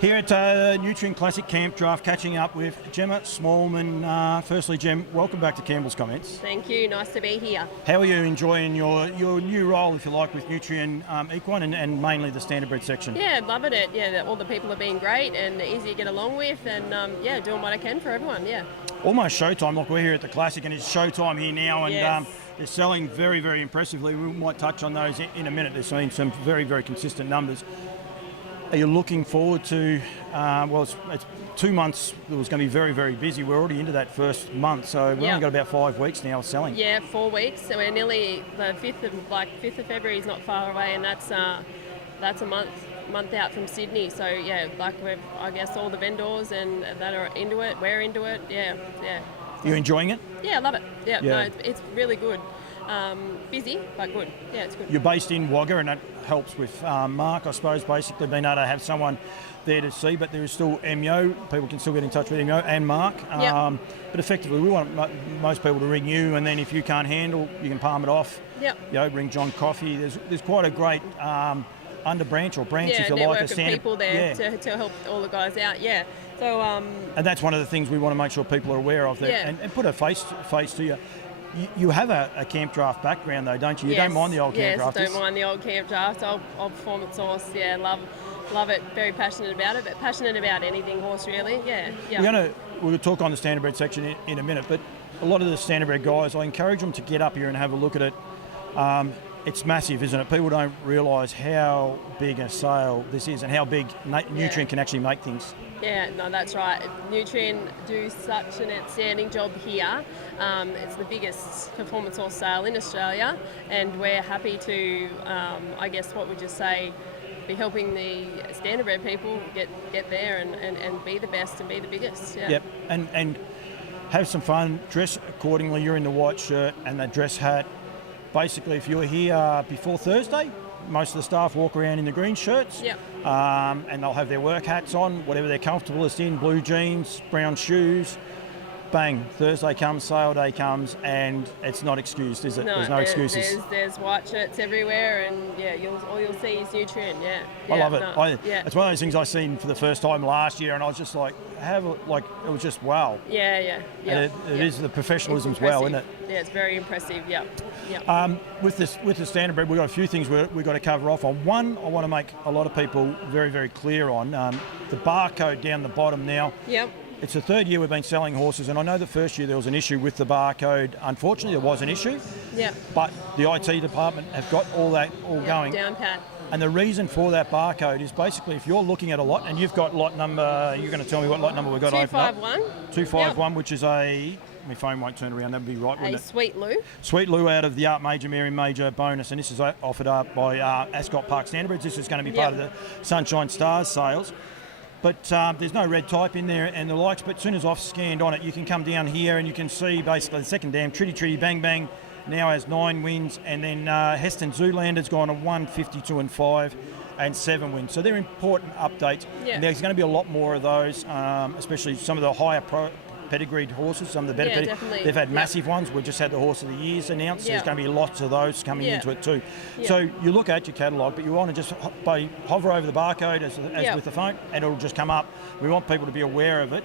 Here at Nutrien Classic Camp Draft, catching up with Gemma Smallmon. Firstly, Gem, welcome back to Campbell's Comments. Thank you, nice to be here. How are you enjoying your new role, if you like, with Nutrien Equine and mainly the Standardbred section? Yeah, loving it. Yeah, all the people have been great and easy to get along with, and doing what I can for everyone. Yeah. Almost showtime. Look, we're here at the Classic, and it's showtime here now, and yes. They're selling very, very impressively. We might touch on those in a minute. They're seeing some very, very consistent numbers. Are you looking forward to, it's 2 months, it was going to be very, very busy. We're already into that first month, so we've only got about 5 weeks now of selling. Yeah, 4 weeks. So we're nearly, the 5th of February is not far away, and that's a month out from Sydney. So yeah, I guess all the vendors and that are into it, we're into it. Yeah. You enjoying it? Yeah, I love it. Yeah. No, it's really good. Busy, but good. Yeah, it's good. You're based in Wagga, and that helps with Mark, I suppose, basically being able to have someone there to see, but there is still MYO. People can still get in touch with MYO and Mark. But effectively, we want most people to ring you, and then if you can't handle, you can palm it off. Yep. Ring John Coffey. There's quite a great under branch or branch, if you like. Network of people there to help all the guys out. Yeah. So. And that's one of the things we want to make sure people are aware of there, and put a face to you. You have a camp draft background though, don't you? You don't mind the old camp draft? Yes, don't mind the old camp draft. Old performance horse, love it. Very passionate about it, but passionate about anything horse really. Yeah. We'll talk on the Standardbred section in a minute, but a lot of the Standardbred guys, I encourage them to get up here and have a look at it. It's massive, isn't it? People don't realise how big a sale this is and how big Nutrien can actually make things. Yeah, no, that's right. Nutrien do such an outstanding job here. It's the biggest performance horse sale in Australia, and we're happy to, be helping the Standardbred people get there and be the best and be the biggest. Yeah. Yep, and have some fun, dress accordingly. You're in the white shirt and the dress hat. Basically, if you're here before Thursday, most of the staff walk around in the green shirts, and they'll have their work hats on, whatever they're comfortablest in, blue jeans, brown shoes. Bang, Thursday comes, sale day comes, and it's not excused, is it? No, there's no excuses. There's white shirts everywhere, and all you'll see is Nutrien. I love it. It's one of those things I seen for the first time last year, and I was just like, it was just wow. Yeah. And it is the professionalism as well, isn't it? Yeah, it's very impressive. Yeah. With the Standardbred, we've got a few things we've got to cover off on. One, I want to make a lot of people very, very clear on the barcode down the bottom now. Yep. It's the third year we've been selling horses, and I know the first year there was an issue with the barcode. Unfortunately, there was an issue. Yeah. But the IT department have got all going. Down pat. And the reason for that barcode is basically if you're looking at a lot, and you've got lot number, you're going to tell me what lot number we've got open up. 251, which is my phone won't turn around, that would be right, wouldn't it? Sweet Lou. Sweet Lou out of the Art Major Mary Major bonus, and this is offered up by Ascot Park Standardbreds. This is going to be part of the Sunshine Stars sales. But there's no red type in there and the likes, but as soon as I've scanned on it, you can come down here and you can see basically the second dam, Tritty Bang Bang, now has 9 wins, and then Heston Zoolander's gone on 1, 52 and 5 and 7 wins. So they're important updates. Yeah. And there's going to be a lot more of those, especially some of the higher pedigreed horses, some of the better definitely. They've had massive ones. We just had the Horse of the Years announced. So there's going to be lots of those coming into it too. So you look at your catalogue, but you want to just hover over the barcode as with the phone, and it'll just come up. We want people to be aware of it.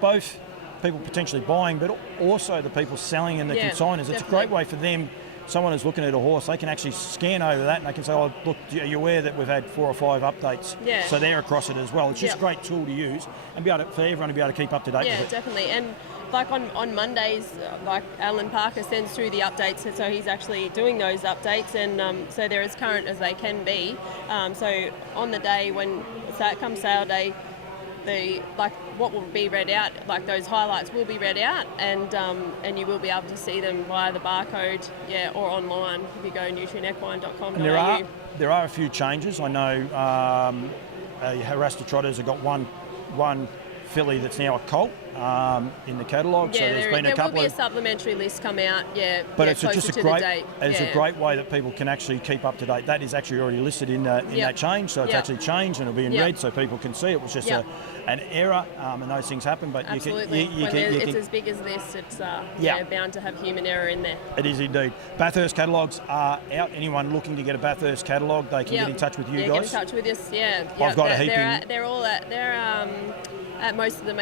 Both people potentially buying, but also the people selling and the consigners. It's a great way for them. Someone who's looking at a horse, they can actually scan over that and they can say, oh, look, are you aware that we've had 4 or 5 updates? Yeah. So they're across it as well. It's just a great tool to use and for everyone to be able to keep up to date with it. Yeah, definitely. And like on Mondays, like Alan Parker sends through the updates, so he's actually doing those updates, and so they're as current as they can be. So on the day when comes sale day, what will be read out, like those highlights will be read out, and you will be able to see them via the barcode, or online if you go nutrienequine.com. And there are a few changes. I know Harasta Trotters have got one filly that's now a colt in the catalogue. Yeah, so there's been a couple there will be a supplementary list come out. Yeah, but yeah, it's closer just a to great, the date. it's a great way that people can actually keep up to date. That is actually already listed in that change, so it's actually changed and it'll be in red, so people can see. It was just an error, and those things happen. But absolutely, you can, it's as big as this, it's bound to have human error in there. It is indeed. Bathurst catalogues are out. Anyone looking to get a Bathurst catalogue, they can get in touch with you guys. Get in touch with us. I've got a heap. They're all at most of the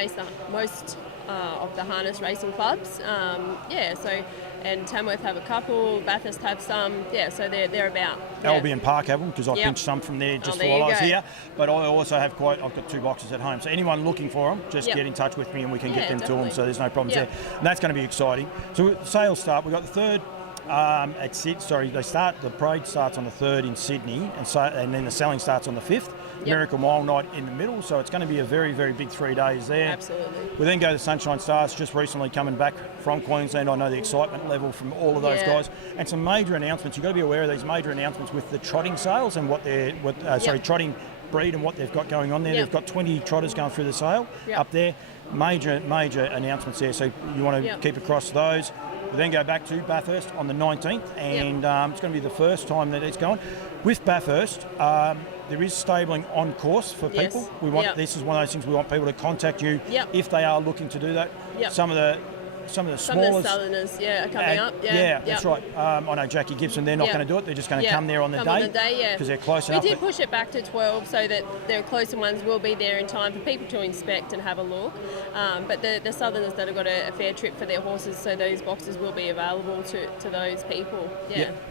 harness racing clubs. So. And Tamworth have a couple, Bathurst have some, so they're about. Albion Park have them, because I pinched some from there just while I was here. But I also have I've got 2 boxes at home. So anyone looking for them, just get in touch with me and we can get them to them, so there's no problems there. And that's going to be exciting. So sales start, we've got the 3rd at Sydney, the parade starts on the 3rd in Sydney, and then the selling starts on the 5th. Miracle Mile Night in the middle, so it's going to be a very, very big 3 days there. Absolutely. We then go to Sunshine Stars, just recently coming back from Queensland. I know the excitement level from all of those guys, and some major announcements. You've got to be aware of these major announcements with the trotting sales and trotting breed and what they've got going on there. They've got 20 trotters going through the sale up there. Major announcements there, so you want to keep across those. We then go back to Bathurst on the 19th, and it's going to be the first time that it's going. With Bathurst, there is stabling on course for people. We want this is one of those things we want people to contact you if they are looking to do that. Some of the smallest, some of the southerners, are coming up. That's right. I know Jackie Gibson. They're not going to do it. They're just going to come there on the day because they're close enough. We did push it back to 12 so that the closer ones will be there in time for people to inspect and have a look. But the southerners that have got a fair trip for their horses, so those boxes will be available to those people.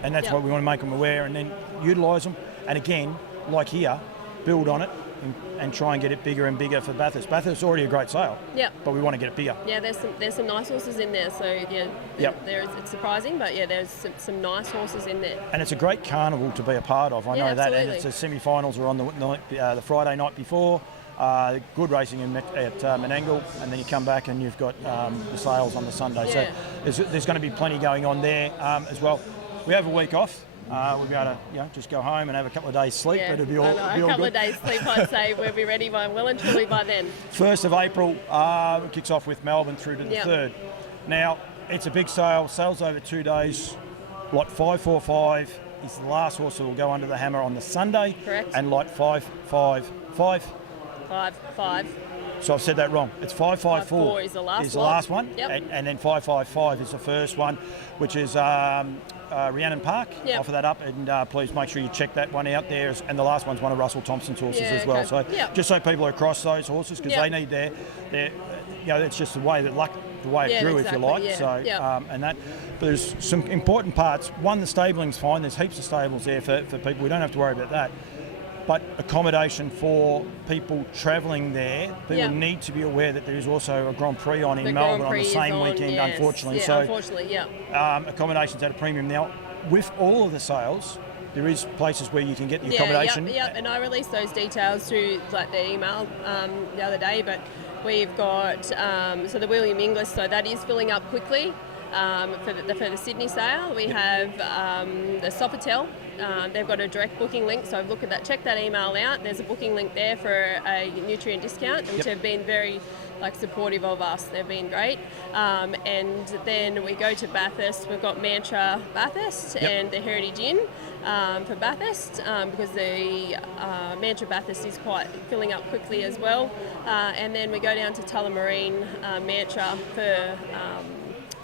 And that's what we want to make them aware and then utilise them. And again, like here, build on it and try and get it bigger and bigger for Bathurst. Bathurst is already a great sale, but we want to get it bigger. Yeah, there's some nice horses in there, so it's surprising, but there's some nice horses in there. And it's a great carnival to be a part of. I know that, and it's the semi-finals are on the Friday night before. Good racing at Menangle, and then you come back and you've got the sales on the Sunday. So there's going to be plenty going on there as well. We have a week off. We'll be able to just go home and have a couple of days sleep. It'll be all a couple of days sleep, I'd say. We'll be ready well and truly by then. 1st of April kicks off with Melbourne through to the 3rd. Now, it's a big sale. Sales over 2 days. Lot 545 is the last horse that will go under the hammer on the Sunday. Correct. And lot 555. 5. So I've said that wrong. It's 554 is the last one, and then 555 is the first one, which is Rhiannon Park. Offer that up, and please make sure you check that one out there. And the last one's one of Russell Thompson's horses as well. So just so people are across those horses, because they need their it's just the way that it grew, if you like. And that. But there's some important parts. One, the stabling's fine. There's heaps of stables there for people. We don't have to worry about that. But accommodation for people travelling there, people need to be aware that there is also a Grand Prix on in Melbourne on the same weekend, unfortunately. Accommodation's at a premium. Now, with all of the sales, there is places where you can get the accommodation. And I released those details through the email the other day, but we've got the William Inglis, so that is filling up quickly. For the Sydney sale, we have the Sofitel. They've got a direct booking link, so I've looked at that. Check that email out. There's a booking link there for a Nutrien discount, which have been very supportive of us. They've been great. And then we go to Bathurst. We've got Mantra Bathurst and the Heritage Inn for Bathurst, because the Mantra Bathurst is quite filling up quickly as well. And then we go down to Tullamarine Mantra for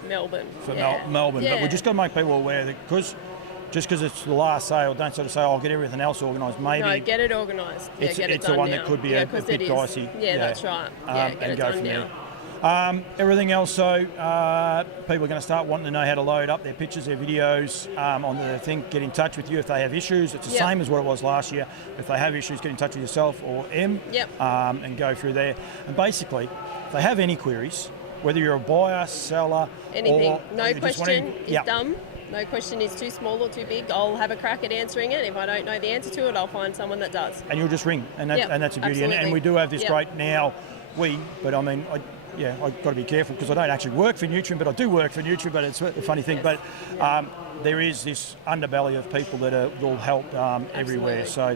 Melbourne. Melbourne, but we just got to make people aware that because it's the last sale, don't sort of say, I'll get everything else organised. Maybe no, get it organised. It's get it the done one now. that could be a bit dicey. That's right. Get and it go done from now. there. Everything else, so people are going to start wanting to know how to load up their pictures, their videos on the thing. Get in touch with you if they have issues. It's the same as what it was last year. If they have issues, get in touch with yourself or Em and go through there. And basically, if they have any queries, whether you're a buyer, seller, anything, or no question is dumb. No question is too small or too big. I'll have a crack at answering it. If I don't know the answer to it, I'll find someone that does. And you'll just ring, and that's a beauty. And we do have this great now. But I mean, I've got to be careful because I don't actually work for Nutrien, but I do work for Nutrien. But it's a funny thing. But there is this underbelly of people that will help everywhere. So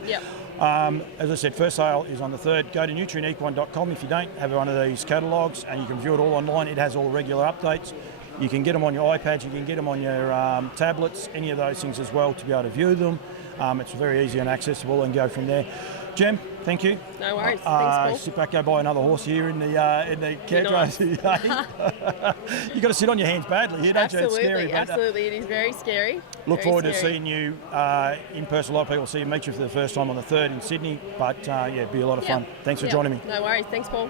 As I said, first sale is on the 3rd. Go to nutrienequine.com if you don't have one of these catalogues, and you can view it all online. It has all regular updates. You can get them on your iPads, you can get them on your tablets, any of those things as well to be able to view them. It's very easy and accessible, and go from there. Gem, thank you. No worries. Thanks, Paul. Sit back, go buy another horse here in the catch race. You've got to sit on your hands badly here, don't you? It's scary. Absolutely. It is very scary. Look forward to seeing you in person. A lot of people see you, meet you for the first time on the 3rd in Sydney. But, it'd be a lot of fun. Thanks for joining me. No worries. Thanks, Paul.